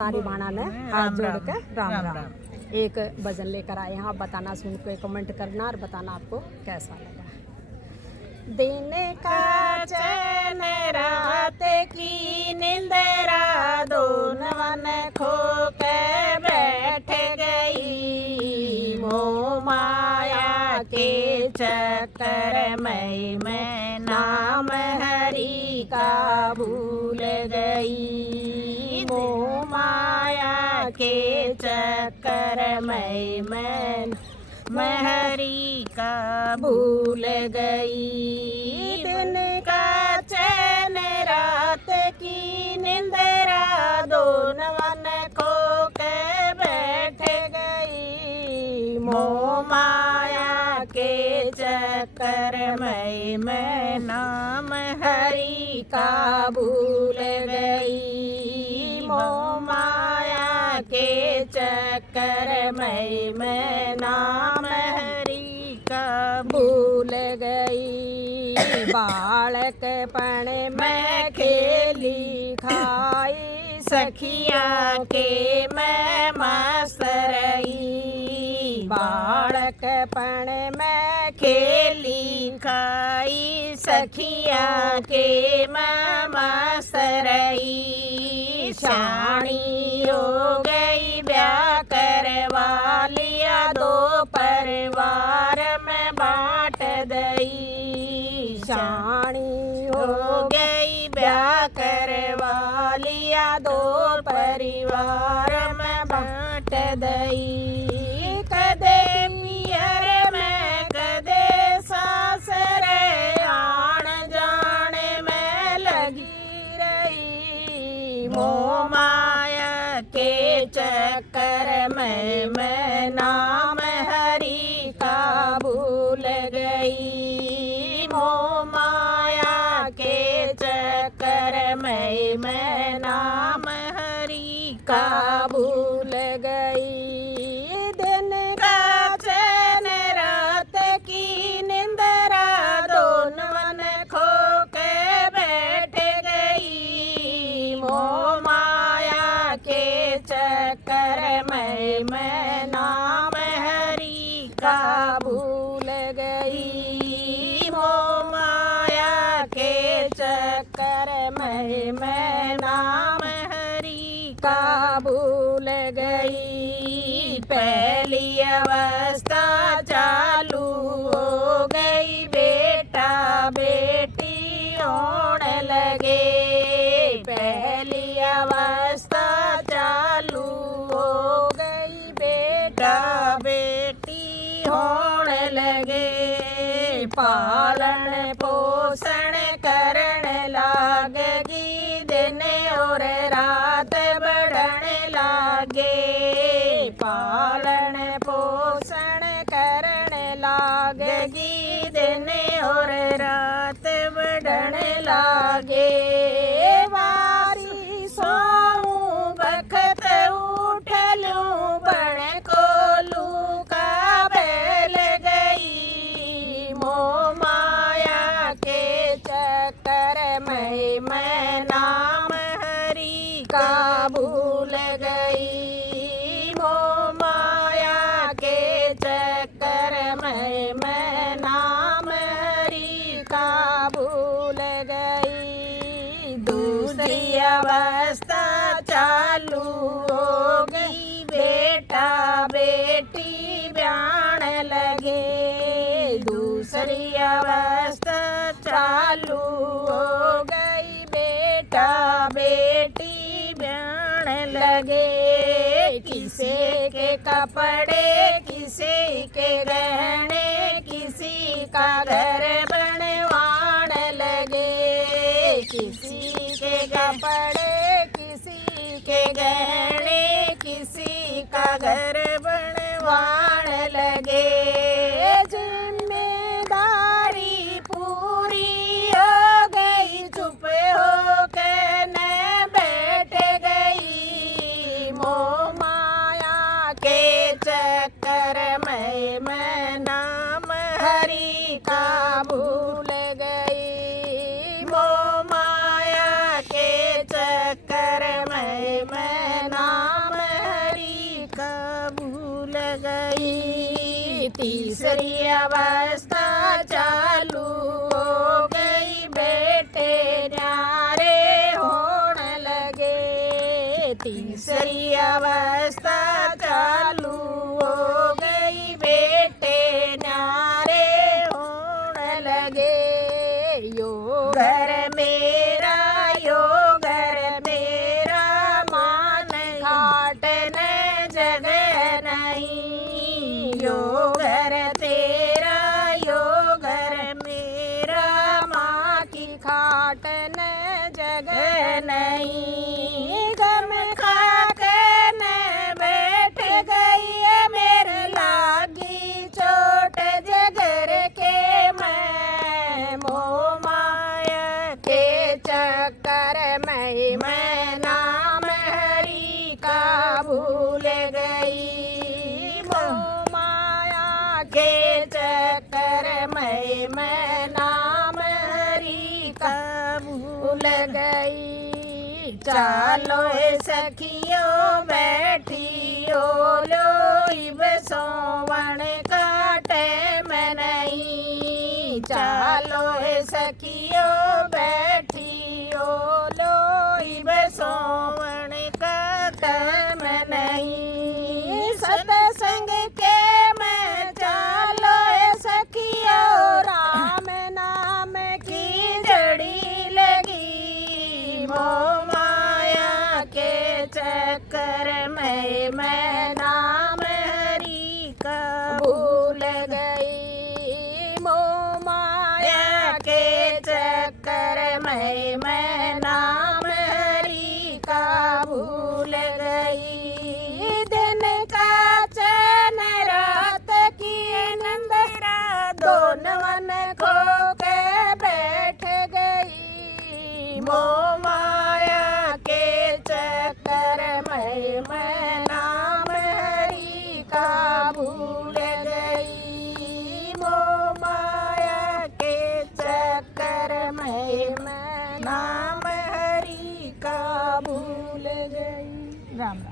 सारी बाणा ने हाथ जोड़ के राम राम। एक भजन लेकर आए हैं, आप बताना, सुन के कमेंट करना और बताना आपको कैसा लगा। दिन का चैन रात की निंदरा दोनों ने खो के बैठ गई। मोह माया के चक्कर में मैं नाम हरि का भूल गई। मोह माया के चक्कर में मैं हरि का भूल गई। दिन का चैन रात की निंदरा दोनों ने खो के बैठ गई। मोह माया के चक्कर में मैं नाम हरि का भूल गई। मोह माया के चक्कर में मैं नाम हरि का भूल गई। बालकपन में खेली खाई सखिया के मैं मस्त रही। बालकपन में खेली खाई सखिया के मैं मस्त रही। शाणी हो गई ब्याह करवा लिया, दो परिवार में बांट दई। शाणी हो गई ब्याह करवा लिया, दो परिवार में बांट दई। कदे पियर में कदे सासर आण जाने में लगी रही। मोह माया के चक्कर में मैं नाम हरि का भूल गई। मोह माया के चक्कर में मैं नाम हरि का भूल गई। दिन का चैन रात की निंदरा दोनों ने खो के बैठ गई। मोह माया के चक्कर में मैं नाम हरि का भूल गई। मोह माया के चक्कर में मैं नाम हरि का भूल गई। पहली अवस्था चालू हो गई, बेटा बेटी होने लगे। पहली अवस्था चालू हो गई, बेटा बेटी होने लगे। पालन पोषण करने लागगी, दिन और रात बढ़ने लागे। पालन पोषण करने लागगी, दिन और रात बढ़ने लागे। वारी सोऊं बखत उठ लूं, बण को लू का बैल गई। मोह माया के चक्कर में मैं नाम हरि का भूल गई। मोह माया के चक्कर में मैं नाम हरि का भूल गई। दूसरी अवस्था चालू हो गई, बेटा बेटी ब्याण लगे। दूसरी अवस्था चालू हो गई, बेटा बेटी ब्याण लगे। किसी के कपड़े किसी के गहने, किसी का घर बनवाण लगे। किसी के कपड़े किसी के गहने, किसी का घर बनवाण लगे। जिम्मेदारी पूरी हो गई, चुप हो के न बैठ गई। मोह माया के चक्कर में मैं नाम हरि का भूल गई। मोह माया के चक्कर में मैं नाम तीसरी अवस्था चालू हो गई, बेटे न्यारे होने लगे। तीसरी अवस्था चालू हो गई, बेटे न्यारे होने लगे। यो घर मेरा, यो घर मेरा, मान घाटने जगह नहीं। यो घर तेरा, यो घर मेरा, माँ की खाटने जगह नहीं। गम खा के मैं बैठ गई है, मेरे लागी चोट जगर के। मैं मोह माया के चक्कर में मैं नाम हरि का भूल गई। मोह माया के चक्कर में मैं नाम हरि का भूल गई। चालो सखियों बैठियो लो, इब सोवण काटे में नहीं। चालो सखियों बैठियो लो, इब सोवण काटे में नहीं। सत्संग के में चालो सखियों, राम नाम की जड़ी लगी। मोह माया के चक्कर में मैं नाम हरि का भूल गई। मोह माया के चक्कर में मैं नाम हरि का भूल गई। दिन का चैन रात की निंद्रा, दोनों मन खो के बैठ गई। मोह माया के चक्कर में मैं नाम हरि का भूल गई। मोह माया के चक्कर में मैं नाम हरि का भूल गई। राम राम।